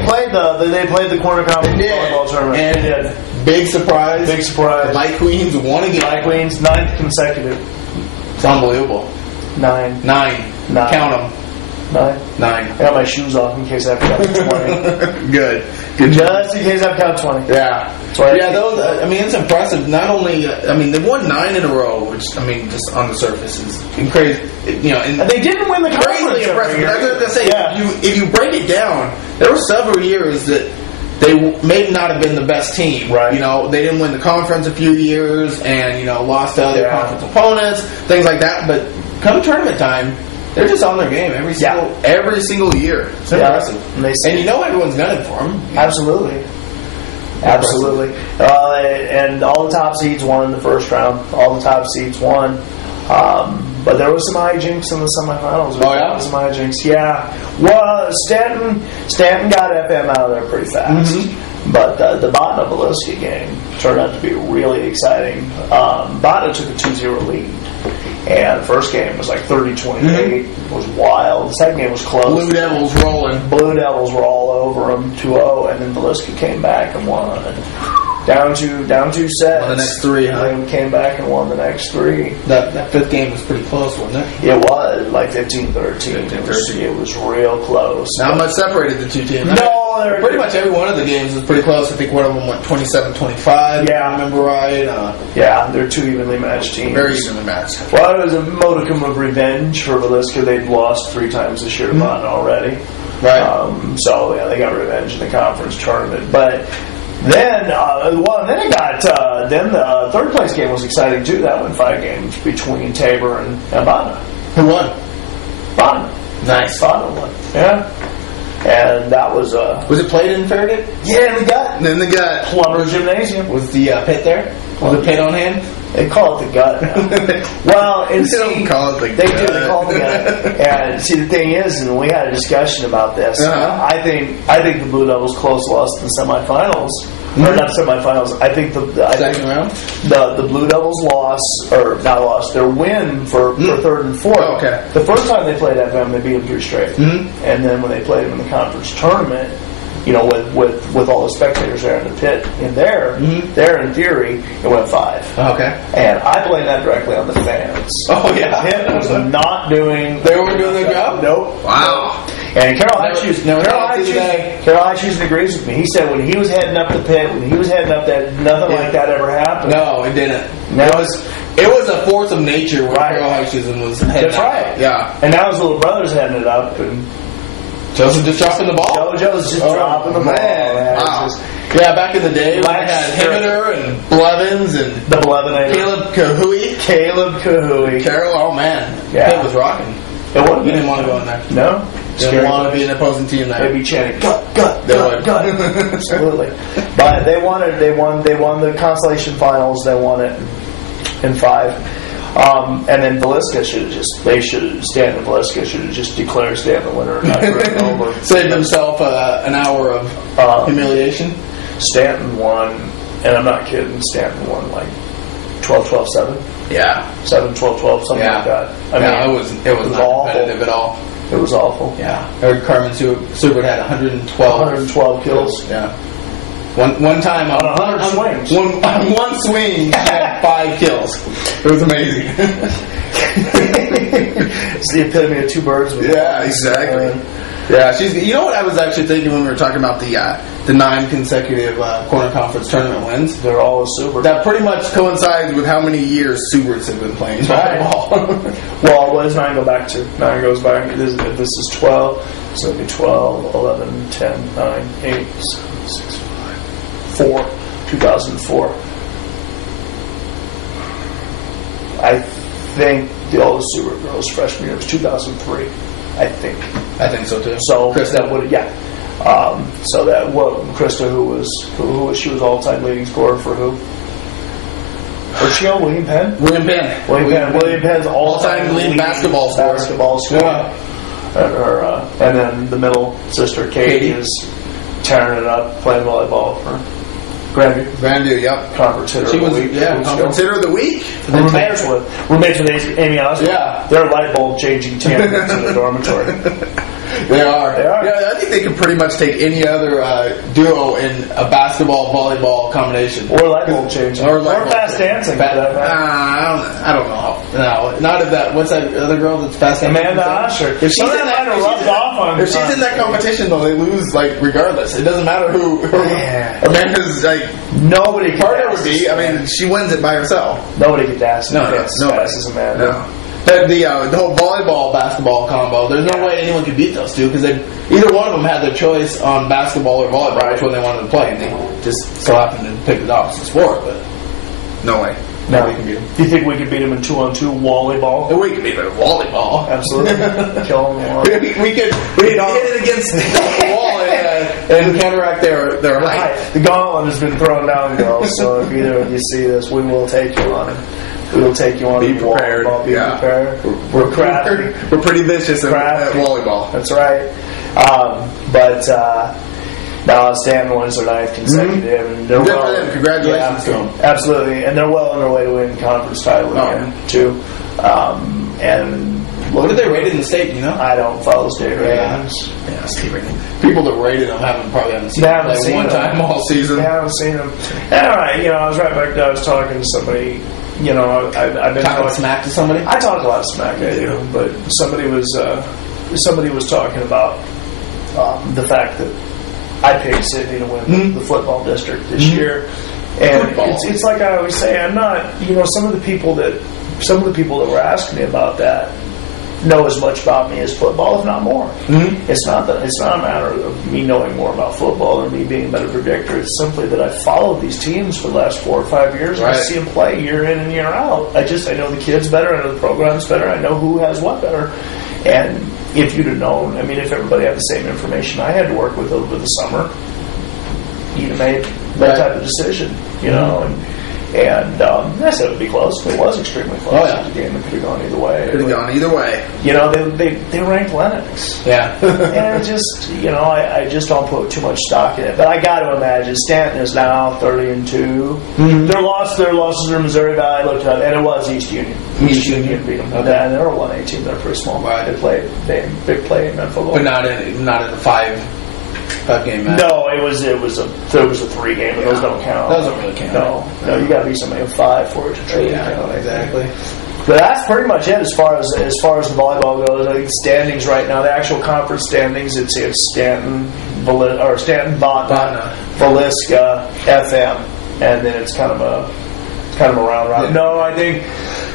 They played the corner conference volleyball tournament. And big surprise. The Light Queens won again. Light Queens, 9th consecutive. It's unbelievable. 9. Count them. 9. 9. I got my shoes off in case I have to count 20. Good. Just in case I have to count 20. Yeah. Those. It's impressive. Not only, they won 9 in a row, which just on the surface is crazy. And they didn't win the conference. Crazy impressive. Year. I was going to say, yeah. if you break it down, there were several years that they may not have been the best team. Right. They didn't win the conference a few years, and lost to other conference opponents, things like that. But come tournament time, they're just on their game every single year. It's impressive. And everyone's gunning for them. Absolutely. And all the top seeds won in the first round. All the top seeds won. But there was some hijinks in the semifinals. Oh, yeah? Some hijinks, yeah. Well, Stanton got FM out of there pretty fast. Mm-hmm. But the Botna-Veliska game turned out to be really exciting. Botna took a 2-0 lead. And the first game was like 30-28. Mm-hmm. It was wild. The second game was close. Blue Devils rolling. Blue Devils were all over them, 2-0. And then Veliska came back and won. Down two sets. Won the next 3, huh? And came back and won the next 3. That fifth game was pretty close, wasn't it? It was, like 15-13. It was real close. Not much separated the two teams. No, pretty much every one of the games was pretty close. I think one of them went 27-25, yeah. if I remember right. They're 2 evenly matched teams. Very evenly matched. Well, it was a modicum of revenge for Veliska. They'd lost 3 times this year to Botna already. Right. They got revenge in the conference tournament. But then the third place game was exciting too. That went 5 games between Tabor and Botna. Who won? Botna. Nice. Botna won. Yeah. And that was Was it played in Farragut? Yeah, in the gut. In the gut. Plumber Gymnasium. Was the pit there? Was the pit on hand? They call it the gut now. Well, they don't call it the gut. They do. They call it the gut. And see, the thing is, and we had a discussion about this. Uh-huh. I think the Blue Devils close lost in the semifinals. Mm-hmm. Or not semifinals. I think second round. The Blue Devils their win for 3rd and 4th. Oh, okay. The first time they played FM, they beat them 3 straight. Mm-hmm. And then when they played them in the conference tournament, with all the spectators there in the pit there in theory, it went 5. Okay. And I blame that directly on the fans. Oh, yeah. The pit was not doing... They weren't doing their job? Nope. Wow. And Carol Highshoes agrees with me. He said when he was heading up the pit, nothing like that ever happened. No, it didn't. No. It was a force of nature when Carol Highshoes was heading That's up. right. Yeah. And now his little brother's heading it up, and Joseph just dropping the ball? Joe's just dropping the ball. Man. Wow. Back in the day, we had Himmeter and Blevins and the Blevinator. Caleb Cahoui. Carol, oh man. Yeah. It was rocking. It wasn't. You didn't want to go in there. No? Didn't want to be an opposing team there. They'd be chanting, gut. Absolutely. But they won the consolation finals. They won it in 5. And then Veliska Stan and Veliska should have just declared Stan the winner and not it over. Saved himself an hour of humiliation. Stanton won, and I'm not kidding, Stanton won like 12-12-7. Yeah. 7-12-12, something like that. It was not awful. competitive at all. It was awful. Yeah. I heard Carmen Subert had 112 kills. Yeah. One time on 100 swings. One swing, he had 5 kills. It was amazing. It's the epitome of 2 birds. Exactly. She's. You know what I was actually thinking when we were talking about the 9 consecutive corner conference tournament wins? They're all a Subert. That pretty much coincides with how many years Suberts have been playing volleyball. Well, what does 9 go back to? 9 goes back. If this is 12, so it'd be 12, 11, 10, 9, 8, 7, 6, 5, 4, 2004. I think the oldest Subert girl's freshman year was 2003. I think so too. So Krista. that would Krista, who was she was all-time leading scorer for who? Was she on William Penn? William Penn's all-time leading basketball scorer. Yeah. And then the middle sister Katie is tearing it up playing volleyball for Grandview, yep. Conference hitter of the week. Yeah, conference hitter of the week. Roommates with Amy Osborne. Yeah. They're light bulb changing champions in the dormitory. They are. Yeah, I think they can pretty much take any other duo in a basketball volleyball combination, or light bulb changing, or fast dancing. I don't know. No, not if that. What's that other girl that's fast dancing? Amanda Usher. If she's in that competition, though, they lose regardless. It doesn't matter who. Amanda's nobody. Partner would be. I mean, she wins it by herself. Nobody could dance. No, as Amanda. No. But the whole volleyball-basketball combo, there's no way anyone could beat those two because either one of them had their choice on basketball or volleyball, which one they wanted to play, and they just so happened to pick the opposite sport. But no way. No, we can beat them. Do you think we could beat them in 2-on-2 volleyball? We could beat them in volleyball. Absolutely. Kill them. We could hit it against the wall and counteract their height. The gauntlet has been thrown down, girls. So if either of you see this, we will take you on it. We will take you on. Be prepared. Be prepared. We're crafty. We're pretty vicious at volleyball. That's right. Now Stanton wins their 9th consecutive, and they're congratulations to them. Absolutely, and they're well on their way to win conference title again too. And what did they rate in the state? You know, I don't follow state ratings. Yeah, state rating. People that rated them probably haven't seen them one time all season. They haven't seen them. And all right, I was right back there. I was talking to somebody. I've been talking smack to somebody. I talk a lot of smack, I do, but somebody was talking about the fact that I picked Sydney to win the football district this year, and it's like I always say, I'm not. Some of the people that were asking me about that know as much about me as football, if not more. It's not a matter of me knowing more about football or me being a better predictor. It's simply that I followed these teams for the last 4 or 5 years, and I see them play year in and year out. I know the kids better, I know the programs better, I know who has what better. And if you'd have known, if everybody had the same information I had to work with over the summer, you'd have made that type of decision, And I said it would be close. It was extremely close. Oh, yeah. It was a game that could have gone either way. Could have gone either way. They ranked Lennox. Yeah. And it just, I just don't put too much stock in it. But I got to imagine Stanton is now 30-2. Their losses are Missouri Valley. I looked it up, and it was East Union. East Union beat them. Okay. And they're a 1A team. They're pretty small. Right. They play in football. But not in a 5-game match. No, it was a 3-game, but those don't count. Those don't really count. No, you got to be somebody of 5 for it to truly count. Exactly. But that's pretty much it as far as the volleyball goes. I think standings right now, the actual conference standings, it's Stanton, Botna, Villisca, FM, and then it's kind of a round robin. No, I think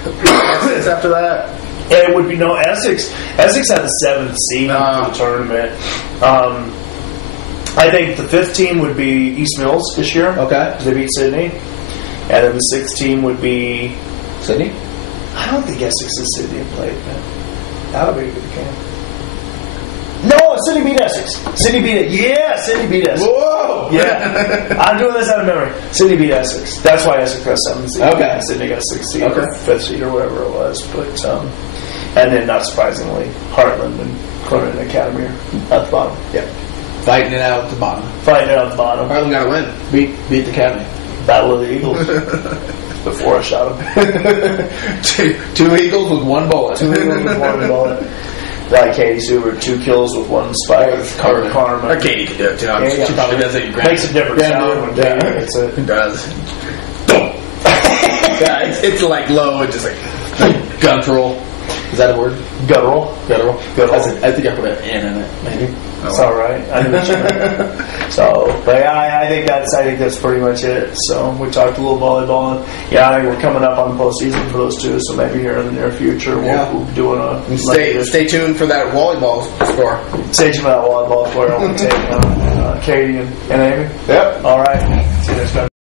it's after that. It would be Essex. Essex had the 7th seed for the tournament. I think the 5th team would be East Mills this year. Okay. Because they beat Sydney. And then the 6th team would be... Sydney? I don't think Essex and Sydney have played, man. That would be a good game. No, Sydney beat Essex. Sydney beat it. Yeah, Sydney beat Essex. Whoa! Yeah. I'm doing this out of memory. Sydney beat Essex. That's why Essex got 7th seed. Okay. And Sydney got 6th seed or 5th seed or whatever it was. But, and then, not surprisingly, Heartland and Cronin Academy are at the bottom. Yeah. Fighting it out at the bottom. Heartland got to win. Beat the Academy. Battle of the Eagles. Before I shot him. two eagles with one bullet. 2 eagles with one bullet. Like Katie Suber, 2 kills with 1 spike. Karma. Or Katie can do it too. She probably does it. Makes a difference sound when Katie hits it. It does. Yeah, it's like low and just like guttural. Is that a word? Guttural. I think I put an N in it, maybe. It's all right. I knew what you meant. So, but yeah, I think that's pretty much it. So we talked a little volleyball. And I think we're coming up on the postseason for those two. So maybe here in the near future we'll be doing a. Stay tuned for that volleyball score. Stay tuned for that volleyball score. I'll be taking Katie and Amy. Yep. All right. See you next time.